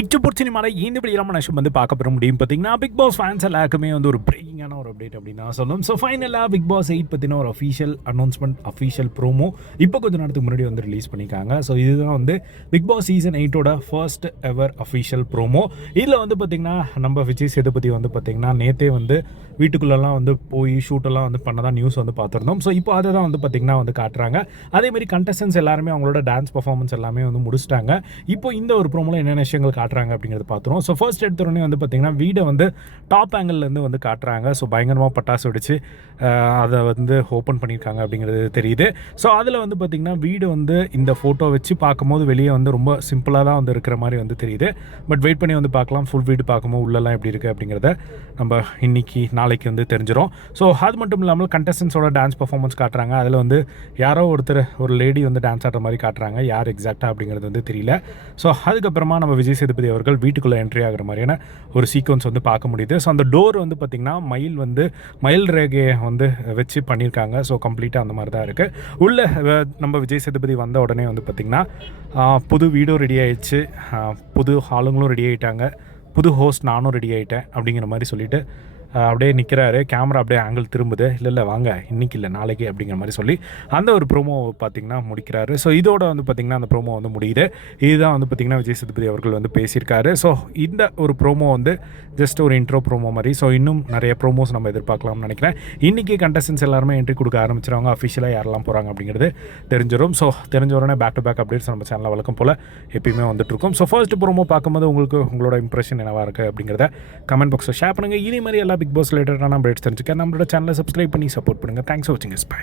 இச்சப்பூர் சினிமால இந்த வெளியான விஷயம் வந்து பார்க்க போகிற முடியும் பார்த்தீங்கன்னா பிக் பாஸ் ஃபேன்ஸ் எல்லாருக்குமே வந்து ஒரு பிரேக்கிங்கான ஒரு அப்டேட் அப்படின்னு நான் சொல்லணும். ஸோ ஃபைனலாக பிக் பாஸ் 8 பற்றின ஒரு அஃபீஷியல் அனௌன்ஸ்மெண்ட் அஃபீஷியல் ப்ரோமோ இப்போ கொஞ்சம் நேரத்துக்கு முன்னாடி வந்து ரிலீஸ் பண்ணியிருக்காங்க. ஸோ இதுதான் வந்து பிக் பாஸ் சீசன் 8ஓட ஃபர்ஸ்ட் எவர் அஃபீஷியல் ப்ரோமோ. இதில் வந்து பார்த்திங்கன்னா நம்ம விஜய் சேதுபதி வந்து பார்த்திங்கன்னா நேற்றே வந்து வீட்டுக்குள்ளெல்லாம் வந்து போய் ஷூட்டெல்லாம் வந்து பண்ணதான் நியூஸ் வந்து பார்த்துருந்தோம். ஸோ இப்போ அதை தான் வந்து பார்த்திங்கன்னா வந்து காட்டுறாங்க. அதேமாதிரி கண்டஸ்டன்ஸ் எல்லாருமே அவங்களோட டான்ஸ் பர்ஃபார்மன்ஸ் எல்லாமே வந்து முடிச்சிட்டாங்க. இப்போ இந்த ஒரு ப்ரோமோவில் என்னென்ன விஷயங்கள் காட்டுறாங்க அப்படிங்கிறது பார்த்துரும். ஸோ ஃபர்ஸ்ட் எடுத்தோடனே வந்து பார்த்திங்கன்னா வீடை வந்து டாப் ஆங்கிள்லேருந்து வந்து காட்டுறாங்க. ஸோ பயங்கரமாக பட்டாசு வெடிச்சு அதை வந்து ஓப்பன் பண்ணியிருக்காங்க அப்படிங்கிறது தெரியுது. ஸோ அதில் வந்து பார்த்திங்கன்னா வீடு வந்து இந்த ஃபோட்டோ வச்சு பார்க்கும்போது வெளியே வந்து ரொம்ப சிம்பிளாக தான் வந்து இருக்கிற மாதிரி வந்து தெரியுது. பட் வெயிட் பண்ணி வந்து பார்க்கலாம் ஃபுல் வீடு பார்க்கும்போது உள்ளெல்லாம் எப்படி இருக்குது அப்படிங்கிறத நம்ம இன்னைக்கு நாளைக்கு வந்து தெரிஞ்சிடும். ஸோ அது மட்டும் இல்லாமல் கண்டஸ்டன்ஸோட டான்ஸ் பர்ஃபார்மன்ஸ் காட்டுறாங்க. அதில் வந்து யாரோ ஒரு லேடி வந்து டான்ஸ் ஆடுற மாதிரி காட்டுறாங்க. யார் எக்ஸாக்டாக அப்படிங்கிறது வந்து தெரியல. ஸோ அதுக்கப்புறமா நம்ம விஜய் சேதுபதி அவர்கள் வீட்டுக்குள்ளே என்ட்ரி ஆகிற மாதிரியான ஒரு சீக்வன்ஸ் வந்து பார்க்க முடியுது. ஸோ அந்த டோர் வந்து பார்த்திங்கன்னா மயில் ரேகையை வந்து வச்சு பண்ணியிருக்காங்க. ஸோ கம்ப்ளீட்டாக அந்த மாதிரி தான் இருக்குது. உள்ளே நம்ம விஜய் சேதுபதி வந்த உடனே வந்து பார்த்திங்கன்னா புது வீடும் ரெடி ஆகிடுச்சு, புது ஆளுங்களும் ரெடி ஆகிட்டாங்க, புது ஹோஸ்ட் நானும் ரெடி ஆகிட்டேன் அப்படிங்கிற மாதிரி சொல்லிவிட்டு அப்படியே நிற்கிறாரு. கேமரா அப்படியே ஆங்கிள் திரும்புது. இல்லை வாங்க இன்றைக்கி இல்லை நாளைக்கு அப்படிங்கிற மாதிரி சொல்லி அந்த ஒரு ப்ரோமோ பார்த்திங்கன்னா முடிக்கிறாரு. ஸோ இதோட வந்து பார்த்திங்கன்னா அந்த ப்ரோமோ வந்து முடியுது. இதுதான் வந்து பார்த்திங்கன்னா விஜய் சேதுபதி அவர்கள் வந்து பேசியிருக்காரு. ஸோ இந்த ஒரு ப்ரோமோ வந்து ஜஸ்ட் ஒரு இன்ட்ரோ ப்ரோமோ மாதிரி. ஸோ இன்னும் நிறைய ப்ரோமோஸ் நம்ம எதிர்பார்க்கலாம்னு நினைக்கிறேன். இன்றைக்கி கண்டஸ்டன்ஸ் எல்லாருமே என்ட்ரி கொடுக்க ஆரம்பிச்சிருவாங்க. அஃபிஷியலாக யாரெல்லாம் போகிறாங்க அப்படிங்கிறது தெரிஞ்சிடும். ஸோ தெரிஞ்ச உடனே பேக் டு பேக் அப்டேட்ஸ் நம்ம சேனலில் வழக்கம் போல் எப்பயுமே வந்துட்டுருக்கோம். ஸோ ஃபர்ஸ்ட் ப்ரோமோ பார்க்கும்போது உங்களோட இம்ப்ரெஷன் என்னவாக இருக்குது அப்படிங்கிறத கமெண்ட் பாக்ஸில் ஷேர் பண்ணுங்கள். இதே மாதிரி எல்லா பிக் பாஸ் ரிலேட்டடான அப்டேட்ஸ் தெரிஞ்சுக்க நம்மளோட சேனலை சப்ஸ்கிரைப் பண்ணி சப்போர்ட் பண்ணுங்கள். தேங்க்ஸ் ஃபார் வாட்சிங். பை.